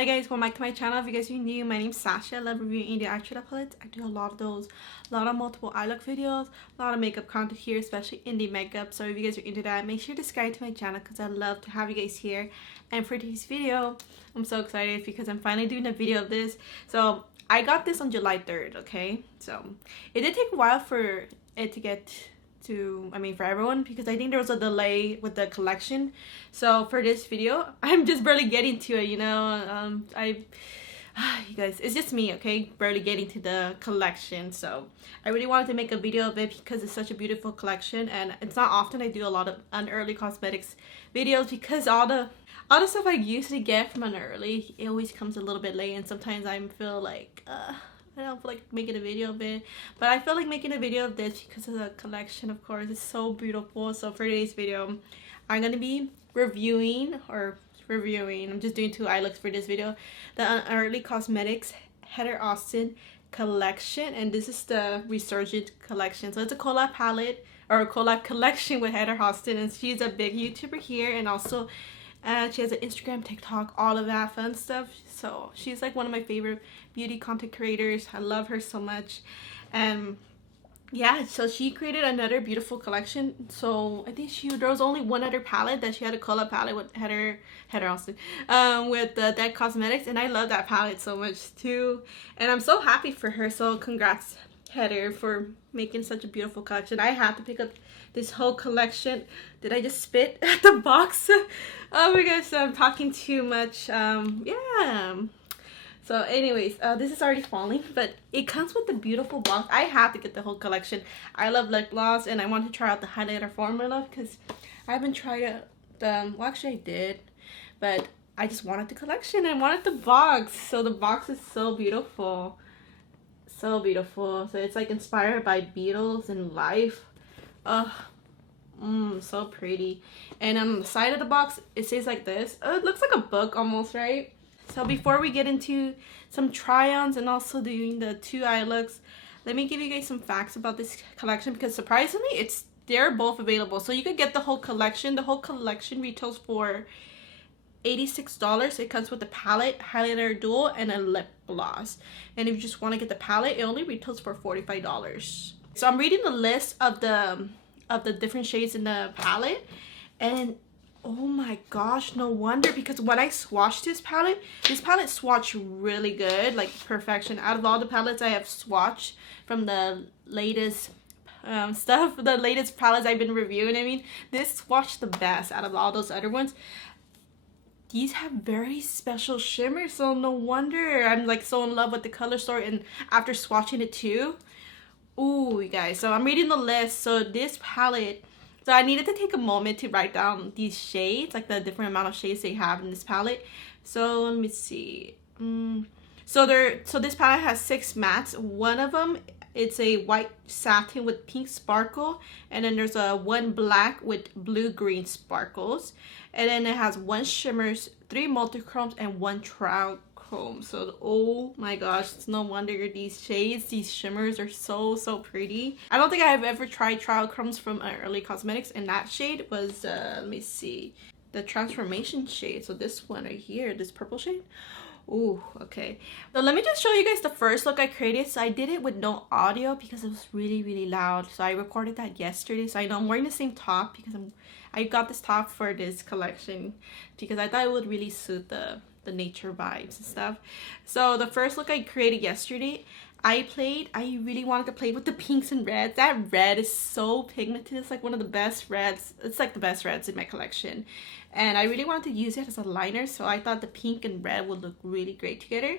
Hi guys, welcome back to my channel. If you guys are new, my name's Sasha. I love reviewing the eyeshadow palettes. I do a lot of those, a lot of multiple eye look videos, a lot of makeup content here, especially indie makeup. So if you guys are into that, make sure to subscribe to my channel because I love to have you guys here. And for today's video, I'm so excited because I'm finally doing a video of this. So I got this on July 3rd, okay? So it did take a while for it to get to, for everyone, because I think there was a delay with the collection. So for this video, I'm just barely getting to it, you guys, it's just me, okay, barely getting to the collection. So I really wanted to make a video of it because it's such a beautiful collection, and it's not often I do a lot of Unearthly cosmetics videos because all the stuff I usually get from Unearthly, it always comes a little bit late, and sometimes I feel like I don't feel like making a video of it, but I feel like making a video of this because of the collection. Of course, it's so beautiful. So for today's video, I'm gonna be reviewing. I'm just doing two eye looks for this video. The Unearthly Cosmetics Heather Austin collection, and this is the Resurgence collection. So it's a collab palette or a collab collection with Heather Austin, and she's a big YouTuber here, and also she has an Instagram, TikTok, all of that fun stuff. So she's like one of my favorite beauty content creators. I love her so much. And yeah, so she created another beautiful collection. So I think there was only one other palette that she had, a collab palette with Heather Austin, with the Dead Cosmetics, and I love that palette so much too. And I'm so happy for her. So congrats, Heather, for making such a beautiful collection. I have to pick up this whole collection. Did I just spit at the box? Oh my gosh, I'm talking too much. Yeah. So anyways, this is already falling, but it comes with the beautiful box. I have to get the whole collection. I love lip gloss, and I want to try out the highlighter formula because I haven't tried it. Well, actually I did, but I just wanted the collection. I wanted the box. So the box is so beautiful. So beautiful. So it's like inspired by beetles and life. So pretty. And on the side of the box, it says like this. Oh, it looks like a book almost, right? So before we get into some try-ons and also doing the two eye looks, let me give you guys some facts about this collection, because surprisingly, they're both available. So you could get the whole collection. The whole collection retails for $86. It comes with the palette, highlighter dual, and a lip gloss. And if you just want to get the palette, it only retails for $45. So I'm reading the list of the different shades in the palette, and oh my gosh, no wonder, because when I swatched this palette swatched really good, like perfection. Out of all the palettes I have swatched from the latest the latest palettes I've been reviewing, this swatched the best out of all those other ones. These have very special shimmers, so no wonder I'm like so in love with the color story, and after swatching it too. Ooh, you guys, so I'm reading the list. So this palette, so I needed to take a moment to write down these shades, like the different amount of shades they have in this palette. So let me see. So this palette has 6 mattes. One of them, it's a white satin with pink sparkle, and then there's a one black with blue-green sparkles, and then it has 1 shimmers, 3 multichromes, and 1 trial chrome. So oh my gosh, it's no wonder these shades, these shimmers are so pretty. I don't think I have ever tried trial chromes from Unearthly Cosmetics, and that shade was let me see, the transformation shade. So this one right here, this purple shade. Ooh, okay. So let me just show you guys the first look I created. So I did it with no audio because it was really loud. So I recorded that yesterday. So I know I'm wearing the same top because I got this top for this collection because I thought it would really suit the nature vibes and stuff. So the first look I created yesterday, I really wanted to play with the pinks and reds. That red is so pigmented. It's like one of the best reds. It's like the best reds in my collection, and I really wanted to use it as a liner, so I thought the pink and red would look really great together.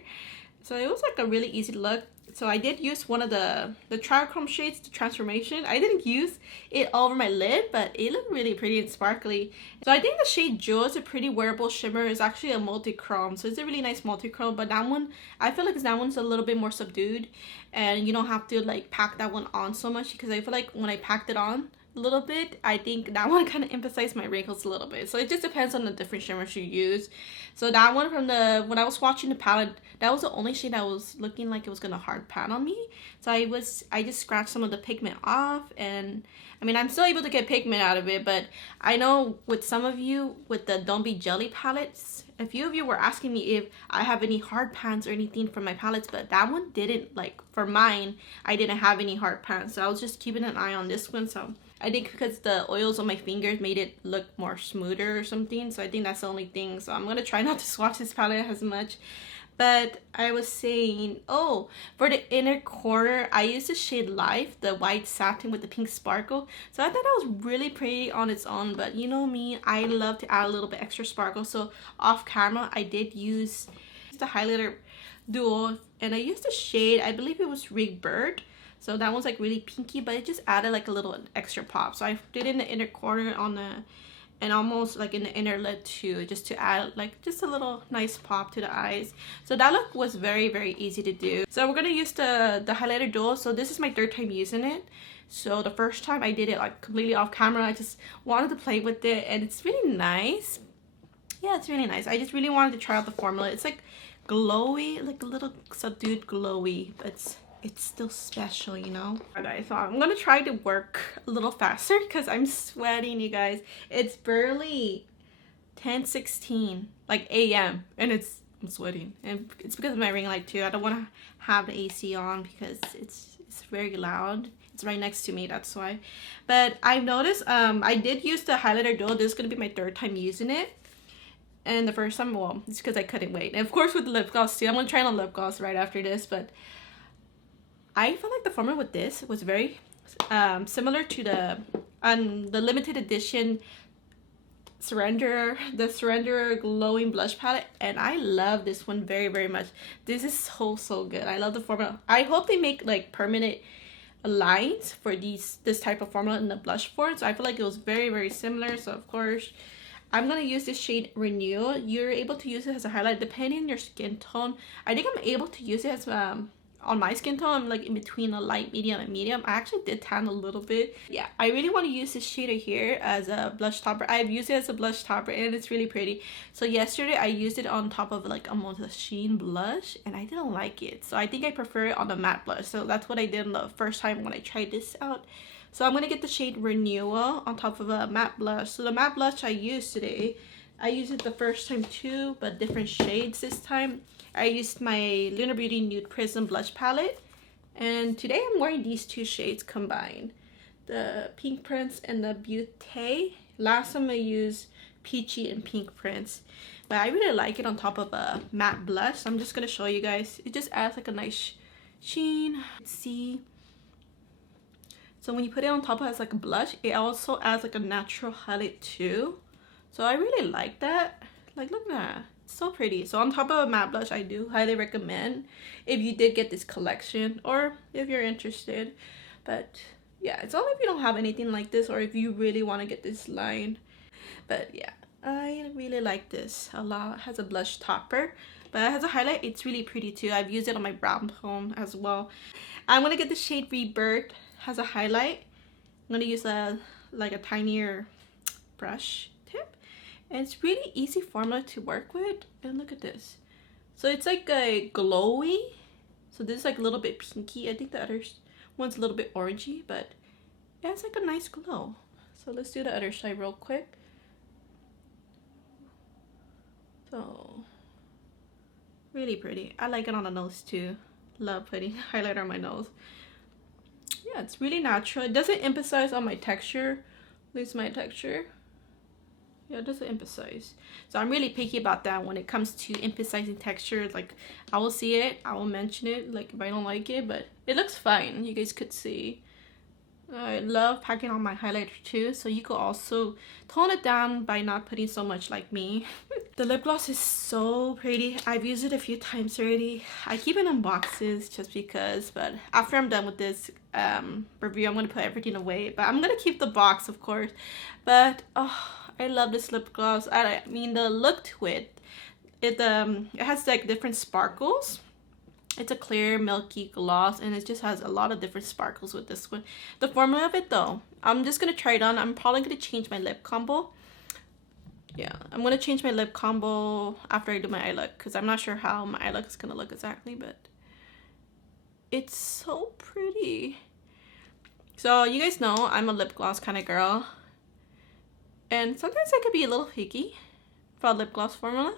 So it was like a really easy look. So I did use one of the trichrome shades, the transformation. I didn't use it all over my lid, but it looked really pretty and sparkly. So I think the shade Jewel is a pretty wearable shimmer. It's actually a multi-chrome, so it's a really nice multi-chrome. But that one, I feel like that one's a little bit more subdued, and you don't have to like pack that one on so much, because I feel like when I packed it on a little bit, I think that one kind of emphasized my wrinkles a little bit. So it just depends on the different shimmers you use. So that one when I was swatching the palette, that was the only shade that was looking like it was gonna hard pan on me. So I just scratched some of the pigment off, and I'm still able to get pigment out of it, but I know with some of you with the Don't Be Jelly palettes, a few of you were asking me if I have any hard pans or anything from my palettes, but that one didn't, like for mine, I didn't have any hard pans. So I was just keeping an eye on this one. So I think because the oils on my fingers made it look more smoother or something. So I think that's the only thing. So I'm going to try not to swatch this palette as much. But I was saying, oh, for the inner corner, I used the shade Life, the white satin with the pink sparkle. So I thought that was really pretty on its own. But you know me, I love to add a little bit extra sparkle. So off camera, I did use the highlighter duo. And I used the shade, I believe it was Rig Bird. So that one's like really pinky, but it just added like a little extra pop. So I did it in the inner corner on the, and almost like in the inner lid too, just to add like just a little nice pop to the eyes. So that look was very, very easy to do. So we're gonna use the highlighter duo. So this is my third time using it. So the first time I did it like completely off camera. I just wanted to play with it and it's really nice. Yeah, it's really nice. I just really wanted to try out the formula. It's like glowy, like a little subdued glowy, but it's still special, you know. Alright, so I'm gonna try to work a little faster because I'm sweating, you guys. It's barely 10:16 like a.m. and I'm sweating, and it's because of my ring light too. I don't want to have the AC on because it's very loud. It's right next to me, that's why. But I've noticed I did use the highlighter duo. This is gonna be my third time using it. And the first time, well, it's because I couldn't wait. And of course with the lip gloss too. I'm gonna try on lip gloss right after this, but I felt like the formula with this was very similar to the limited edition Surrender glowing blush palette, and I love this one very, very much. This is so good. I love the formula. I hope they make like permanent lines for this type of formula in the blush form. So I feel like it was very, very similar. So of course I'm gonna use this shade Renew. You're able to use it as a highlight depending on your skin tone. I think I'm able to use it as on my skin tone. I'm like in between a light, medium, and medium. I actually did tan a little bit. Yeah, I really want to use this shader here as a blush topper. I've used it as a blush topper and it's really pretty. So yesterday I used it on top of like almost a sheen blush and I didn't like it. So I think I prefer it on the matte blush. So that's what I did the first time when I tried this out. So I'm going to get the shade Renewal on top of a matte blush. So the matte blush I used today, I used it the first time too, but different shades this time. I used my Lunar Beauty Nude Prism blush palette, and today I'm wearing these two shades combined, the Pink Prince and the Beauté. Last time I used Peachy and Pink Prince, but I really like it on top of a matte blush. So I'm just gonna show you guys. It just adds like a nice sheen. See, so when you put it on top of it as like a blush, it also adds like a natural highlight too. So I really like that. Like, look at that. So pretty. So on top of a matte blush, I do highly recommend if you did get this collection or if you're interested. But yeah, it's only if you don't have anything like this or if you really want to get this line. But yeah, I really like this a lot. It has a blush topper, but it has a highlight. It's really pretty too. I've used it on my brown tone as well. I'm gonna get the shade Rebirth. Has a highlight. I'm gonna use a tinier brush tip. And it's really easy formula to work with. And look at this. So it's like a glowy. So this is like a little bit pinky. I think the other one's a little bit orangey, but yeah, it's like a nice glow. So let's do the other side real quick. So really pretty. I like it on the nose too. Love putting highlighter on my nose. Yeah, it's really natural. It doesn't emphasize on my texture. Lose my texture. Yeah, it doesn't emphasize. So I'm really picky about that when it comes to emphasizing texture. Like, I will see it, I will mention it, like if I don't like it, but it looks fine. You guys could see. I love packing on my highlighter too, so you could also tone it down by not putting so much like me. The lip gloss is so pretty. I've used it a few times already. I keep it in boxes just because, but after I'm done with this review, I'm going to put everything away. But I'm going to keep the box, of course. But oh, I love this lip gloss. I mean, the look to it, it has like different sparkles. It's a clear milky gloss and it just has a lot of different sparkles with this one. The formula of it though, I'm just gonna try it on. I'm probably gonna change my lip combo. Yeah, I'm gonna change my lip combo after I do my eye look because I'm not sure how my eye look is gonna look exactly, but it's so pretty. So you guys know I'm a lip gloss kind of girl, and sometimes I could be a little picky for a lip gloss formula.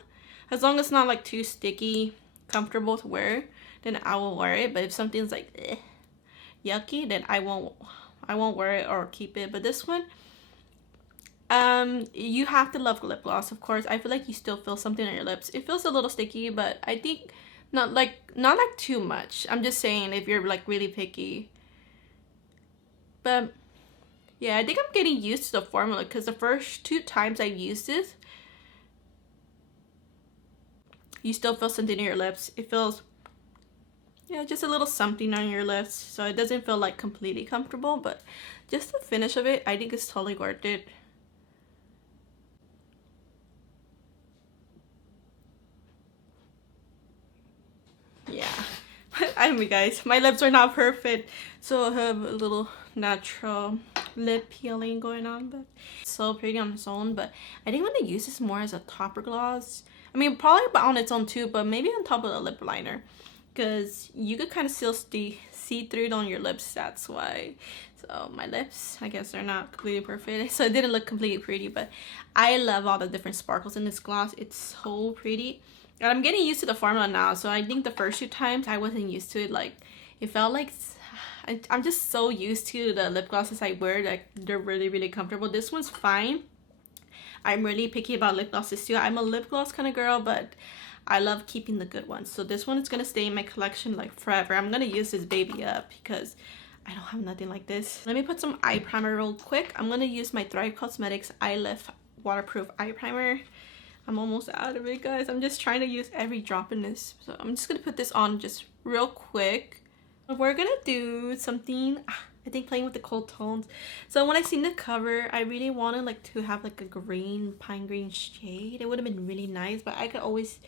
As long as it's not like too sticky, comfortable to wear, then I will wear it. But if something's like yucky, then I won't wear it or keep it. But this one, you have to love lip gloss, of course. I feel like you still feel something on your lips. It feels a little sticky, but I think not like too much. I'm just saying if you're like really picky. But yeah, I think I'm getting used to the formula because the first 2 times I've used this, you still feel something in your lips. It feels, yeah, just a little something on your lips. So it doesn't feel like completely comfortable, but just the finish of it, I think it's totally worth it. Yeah. I mean, guys, my lips are not perfect, so I have a little natural lip peeling going on, but it's so pretty on its own. But I think I'm gonna use this more as a topper gloss. I mean, probably on its own too, but maybe on top of the lip liner, because you could kind of still see through it on your lips. That's why. So my lips, I guess they're not completely perfect, so it didn't look completely pretty, but I love all the different sparkles in this gloss. It's so pretty. And I'm getting used to the formula now, so I think the first 2 times I wasn't used to it. Like, it felt like I'm just so used to the lip glosses I wear, like they're really, really comfortable. This one's fine. I'm really picky about lip glosses too. I'm a lip gloss kind of girl, but I love keeping the good ones. So this one is gonna stay in my collection like forever. I'm gonna use this baby up because I don't have nothing like this. Let me put some eye primer real quick. I'm gonna use my Thrive Cosmetics Eye Lift Waterproof Eye Primer. I'm almost out of it, guys. I'm just trying to use every drop in this. So I'm just gonna put this on just real quick. We're gonna do something, I think, playing with the cold tones. So when I seen the cover, I really wanted like to have like a green, pine green shade. It would have been really nice, but I could always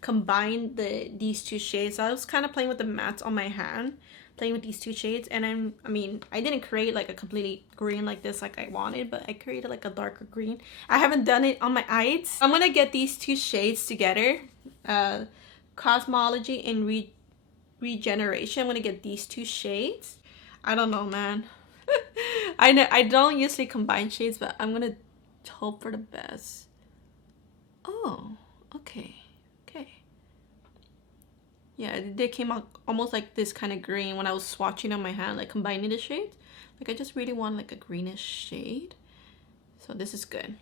combine these 2 shades. So I was kind of playing with the mattes on my hand, playing with these 2 shades, and I mean, I didn't create like a completely green like this like I wanted, but I created like a darker green. I haven't done it on my eyes. I'm gonna get these 2 shades together, Cosmology and Regeneration. I'm gonna get these 2 shades. I don't know, man. I know I don't usually combine shades, but I'm gonna hope for the best. Oh, okay. Yeah, they came out almost like this kind of green when I was swatching on my hand, like combining the shades. Like I just really want like a greenish shade. So this is good.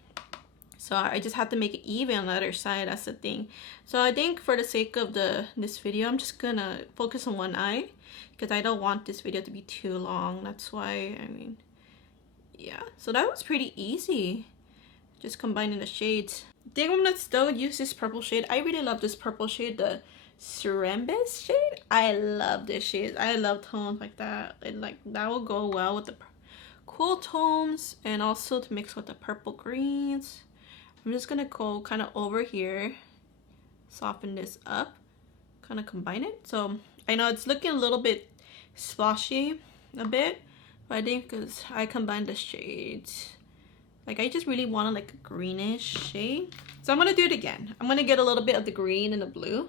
So I just have to make it even on the other side. That's the thing. So I think for the sake of this video, I'm just gonna focus on one eye because I don't want this video to be too long. That's why, I mean, yeah. So that was pretty easy. Just combining the shades. I think I'm gonna still use this purple shade. I really love this purple shade, the Serembus shade. I love this shade. I love tones like that. And like that will go well with the cool tones and also to mix with the purple greens. I'm just gonna go kind of over here, soften this up, kind of combine it. So I know it's looking a little bit splotchy a bit, but I think because I combined the shades, like I just really wanted like a greenish shade. So I'm gonna do it again. I'm gonna get a little bit of the green and the blue.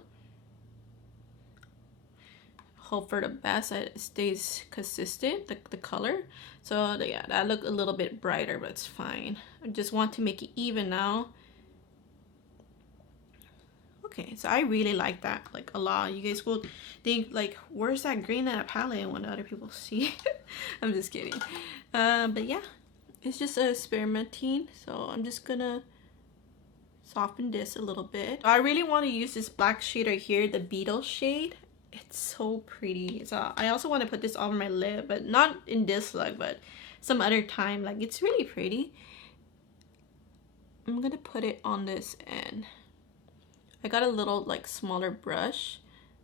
Hope for the best it stays consistent, the color. So yeah, that looked a little bit brighter, but it's fine. I just want to make it even now. Okay, so I really like that like a lot. You guys will think like, where's that green in a palette when other people see it? I'm just kidding. But yeah, it's just experimenting. So I'm just gonna soften this a little bit. I really want to use this black shade right here, the Beetle shade. It's so pretty. So I also want to put this on my lip, but not in this look, but some other time. Like it's really pretty. I'm gonna put it on this end. I got a little like smaller brush.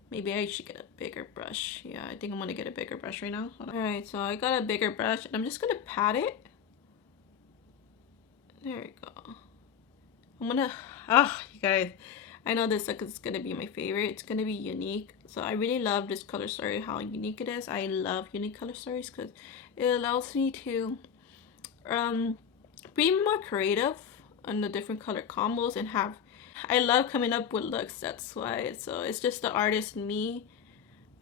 Maybe I should get a bigger brush. Yeah, I think I'm gonna get a bigger brush right now. All right, so I got a bigger brush and I'm just gonna pat it. There we go. I'm gonna, you guys, I know this look is gonna be my favorite. It's gonna be unique. So I really love this color story, how unique it is. I love unique color stories because it allows me to be more creative on the different color combos and have, I love coming up with looks. That's why. So it's just the artist in me.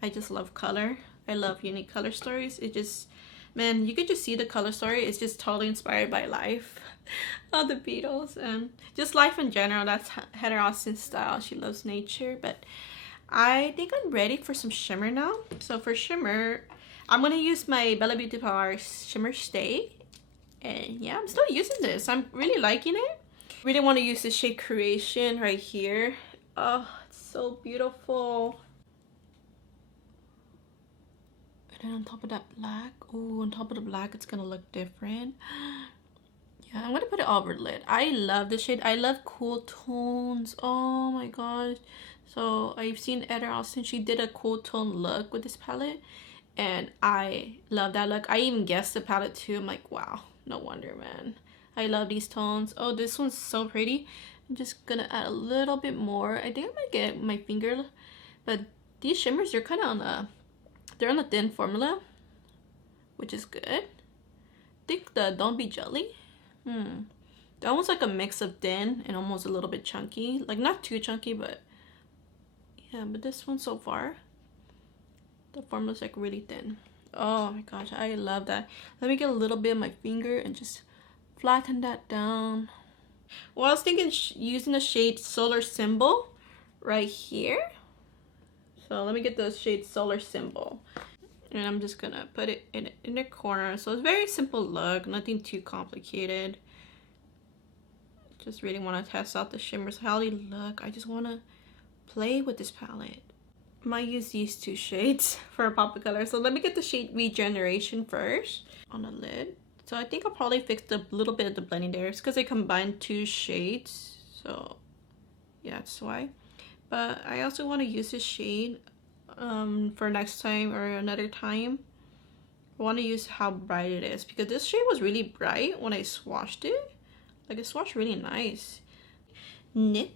I just love color. I love unique color stories. It just Man, you could just see the color story. It's just totally inspired by life. All the Beatles and just life in general. That's Heather Austin's style. She loves nature. But I think I'm ready for some shimmer now. So for shimmer, I'm going to use my Bella Beauty Power Shimmer Stay. And yeah, I'm still using this. I'm really liking it. Really want to use the shade Creation right here. Oh, it's so beautiful. And then on top of that black, oh, on top of the black, it's gonna look different. Yeah, I'm gonna put it over the lid. I love this shade. I love cool tones. Oh my gosh. So I've seen Heather Austin. She did a cool tone look with this palette, and I love that look. I even guessed the palette too. I'm like, wow, no wonder, man. I love these tones. Oh, this one's so pretty. I'm just gonna add a little bit more. I think I might get my finger, but these shimmers, they're kind of on a, they're on a thin formula, which is good. I think the Don't Be Jelly. They're almost like a mix of thin and almost a little bit chunky. Like not too chunky, but yeah, but this one so far, the formula's like really thin. Oh my gosh, I love that. Let me get a little bit of my finger and just flatten that down. Well, I was thinking using the shade Solar Symbol right here. So let me get the shade Solar Symbol. And I'm just gonna put it in the corner. So it's a very simple look, nothing too complicated. Just really want to test out the shimmers, how they look. I just want to play with this palette. I might use these two shades for a pop of color. So let me get the shade Regeneration first on the lid. So I think I'll probably fix a little bit of the blending there. It's because I combined two shades. So yeah, that's why. But I also want to use this shade for next time or another time. I want to use how bright it is, because this shade was really bright when I swatched it. Like it swatched really nice. Nip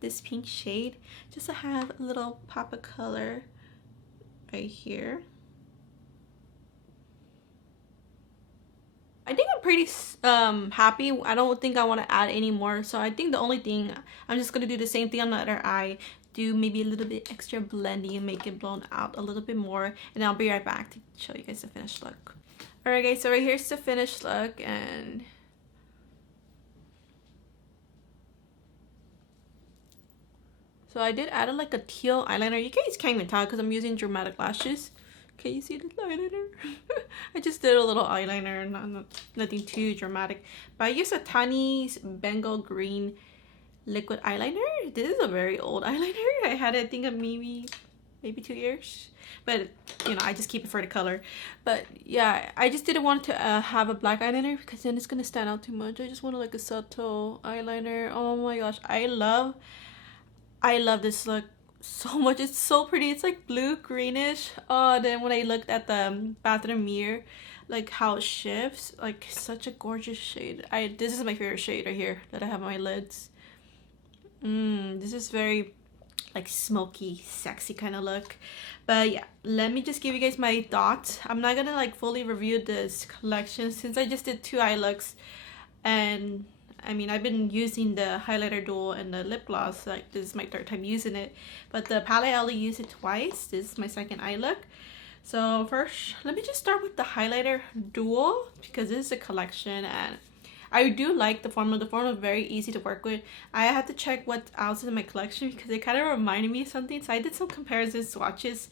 this pink shade, just to have a little pop of color right here. I think I'm pretty happy. I don't think I want to add any more. So I think the only thing, I'm just going to do the same thing on the other eye. Do maybe a little bit extra blending and make it blown out a little bit more. And I'll be right back to show you guys the finished look. Alright guys, so right here's the finished look. And so I did add like a teal eyeliner. You guys can't even tell because I'm using dramatic lashes. Can you see the eyeliner? I just did a little eyeliner, nothing too dramatic. But I used a tiny Bengal green liquid eyeliner. This is a very old eyeliner. I had it, I think, of maybe 2 years. But, you know, I just keep it for the color. But, yeah, I just didn't want to have a black eyeliner because then it's going to stand out too much. I just wanted, like, a subtle eyeliner. Oh, my gosh. I love this look so much. It's so pretty. It's like blue greenish. Oh, then when I looked at the bathroom mirror, like how it shifts, like such a gorgeous shade. This is my favorite shade right here that I have on my lids. This is very like smoky, sexy kind of look. But yeah, let me just give you guys my thoughts. I'm not gonna like fully review this collection since I just did 2 eye looks, and I mean, I've been using the highlighter dual and the lip gloss. Like, this is my 3rd time using it. But the palette, I only used it twice. This is my 2nd eye look. So first, let me just start with the highlighter dual, because this is a collection and I do like the formula. The formula is very easy to work with. I had to check what else is in my collection because it kind of reminded me of something. So I did some comparison swatches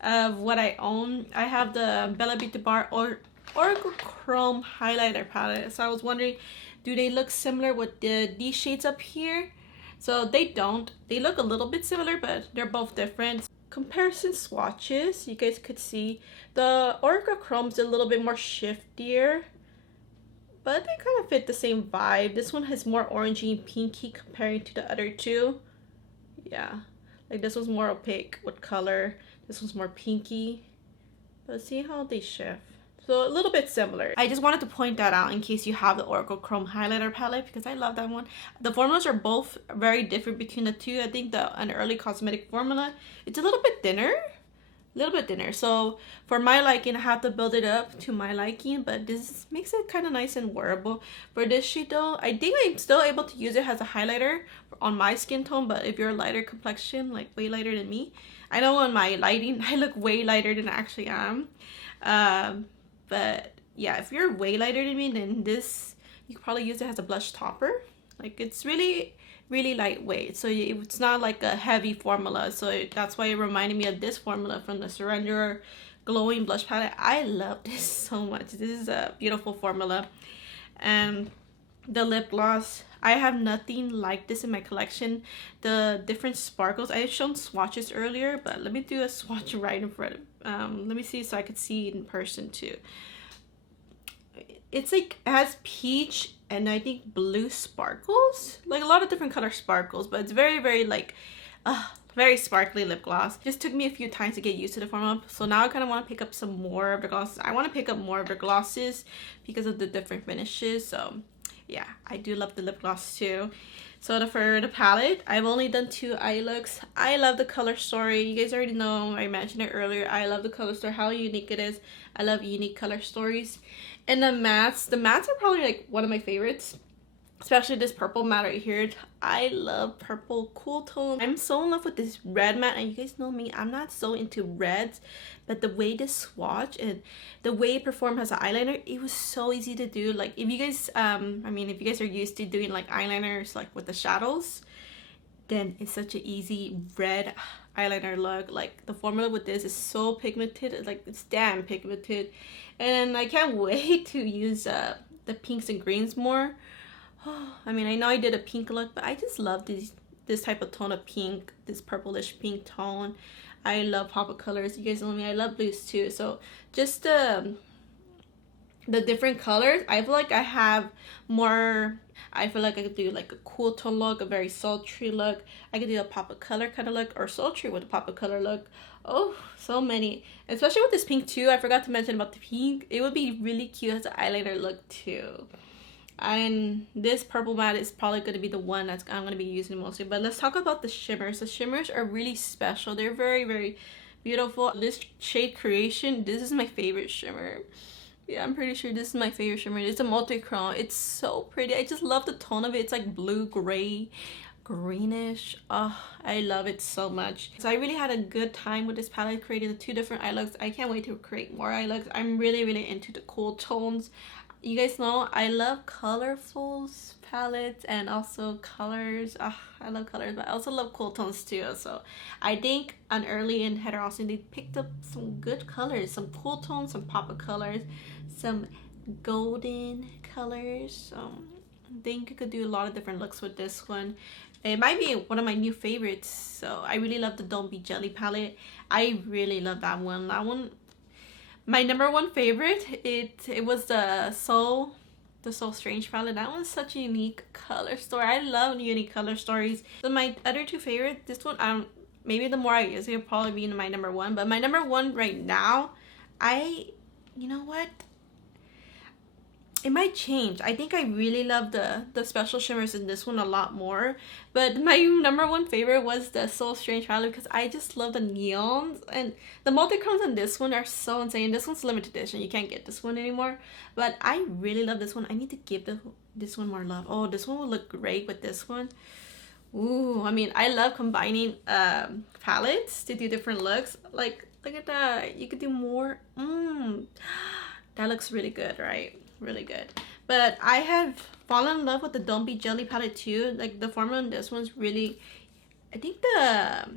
of what I own. I have the Bella Beauty Bar Oracle Chrome highlighter palette. So I was wondering, do they look similar with these shades up here? So they don't. They look a little bit similar, but they're both different. Comparison swatches, you guys could see the Oracle Chrome's a little bit more shiftier, but they kind of fit the same vibe. This one has more orangey and pinky comparing to the other two. Yeah, like this one's more opaque with color. This one's more pinky. But see how they shift. So a little bit similar. I just wanted to point that out in case you have the Oracle Chrome highlighter palette, because I love that one. The formulas are both very different between the two. I think the Unearthly cosmetic formula, it's a little bit thinner. So for my liking, I have to build it up to my liking, but this makes it kind of nice and wearable. For this shade though, I think I'm still able to use it as a highlighter on my skin tone, but if you're a lighter complexion, like way lighter than me, I know on my lighting I look way lighter than I actually am. But yeah, if you're way lighter than me, then this, you could probably use it as a blush topper. Like, it's really lightweight, so it's not like a heavy formula. So that's why it reminded me of this formula from the Surrender glowing blush palette. I love this so much. This is a beautiful formula. And the lip gloss, I have nothing like this in my collection. The different sparkles, I had shown swatches earlier, but let me do a swatch right in front of, let me see so I could see it in person too. It's like, it has peach and I think blue sparkles, like a lot of different color sparkles, but it's very like very sparkly lip gloss. Just took me a few times to get used to the formula, so now I kind of want to pick up some more of the glosses. I want to pick up more of the glosses because of the different finishes. So yeah, I do love the lip gloss too. So for the palette, I've only done 2 eye looks. I love the color story. You guys already know, I mentioned it earlier. I love the color story, how unique it is. I love unique color stories. And the mattes are probably like one of my favorites, especially this purple matte right here. I love purple cool tone. I'm so in love with this red matte, and you guys know me, I'm not so into reds, but the way this swatch and the way it performed as an eyeliner, it was so easy to do. Like, if you guys I mean, if you guys are used to doing like eyeliners like with the shadows, then it's such an easy red eyeliner look. Like, the formula with this is so pigmented, like it's damn pigmented, and I can't wait to use the pinks and greens more. I mean, I know I did a pink look, but I just love this type of tone of pink, this purplish pink tone. I love pop of colors. You guys know me, I love blues too. So just the different colors, I feel like I have more. I feel like I could do like a cool tone look, a very sultry look. I could do a pop of color kind of look, or sultry with a pop of color look. Oh, so many. Especially with this pink too. I forgot to mention about the pink. It would be really cute as an eyeliner look too. And this purple matte is probably going to be the one that I'm going to be using mostly. But let's talk about the shimmers. The shimmers are really special. They're very beautiful. This shade Creation, this is my favorite shimmer. Yeah, I'm pretty sure this is my favorite shimmer. It's a multi-chrome. It's so pretty. I just love the tone of it. It's like blue, gray, greenish. Oh, I love it so much. So I really had a good time with this palette, creating the 2 different eye looks. I can't wait to create more eye looks. I'm really into the cool tones. You guys know I love colorful palettes and also colors. I love colors, but I also love cool tones too. So I think Unearthly and Heather Austin, they picked up some good colors, some cool tones, some pop of colors, some golden colors. I think you could do a lot of different looks with this one. It might be one of my new favorites. So I really love the Don't Be Jelly palette. I really love that one. That one, my #1 favorite, it was the Soul Strange palette. That one's such a unique color story. I love unique color stories. So my other 2 favorites, this one, maybe the more I use it, it'll probably be my #1. But my #1 right now, you know what? It might change. I think I really love the special shimmers in this one a lot more. But my #1 favorite was the Soul Strange palette because I just love the neons. And the multi-chromes on this one are so insane. This one's limited edition. You can't get this one anymore. But I really love this one. I need to give this one more love. Oh, this one will look great with this one. Ooh, I mean, I love combining palettes to do different looks. Like, look at that. You could do more. That looks really good, right? Really good. But I have fallen in love with the Don't Be Jelly palette too. Like, the formula in this one's really, I think the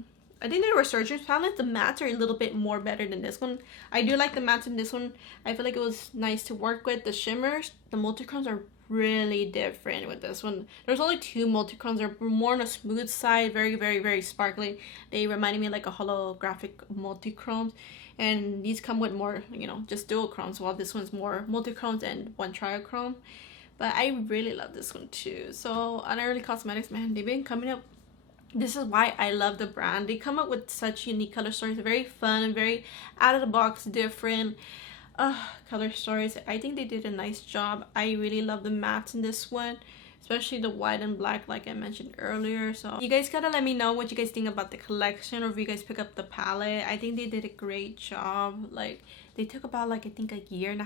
Resurgence palette, the mattes are a little bit more better than this one. I do like the mattes in this one. I feel like it was nice to work with. The shimmers, the multi-chromes are really different with this one. There's only 2 multi-chromes. They're more on a smooth side, very sparkly. They reminded me like a holographic multi-chromes. And these come with more, you know, just dual chromes, while this one's more multi-chromes and 1 triochrome. But I really love this one too. So Unearthly Cosmetics, man, they've been coming up. This is why I love the brand. They come up with such unique color stories. They're very fun and very out of the box, different color stories. I think they did a nice job. I really love the mattes in this one, especially the white and black, like I mentioned earlier. So you guys gotta let me know what you guys think about the collection, or if you guys pick up the palette. I think they did a great job. Like, they took about like, I think, a 1.5 years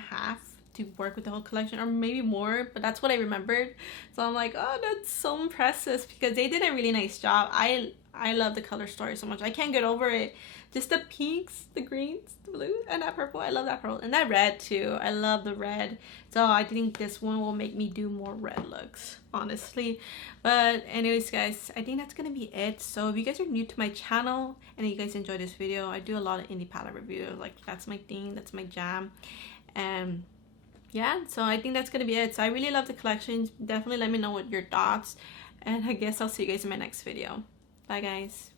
to work with the whole collection, or maybe more, but that's what I remembered. So I'm like, oh, that's so impressive, because they did a really nice job. I I love the color story so much. I can't get over it. Just the pinks, the greens, the blue, and that purple. I love that purple. And that red too. I love the red. So I think this one will make me do more red looks, honestly. But anyways, guys, I think that's gonna be it. So if you guys are new to my channel and you guys enjoy this video, I do a lot of indie palette reviews. Like, that's my thing. That's my jam. And yeah, so I think that's gonna be it. So I really love the collections. Definitely let me know what your thoughts. And I guess I'll see you guys in my next video. Bye, guys.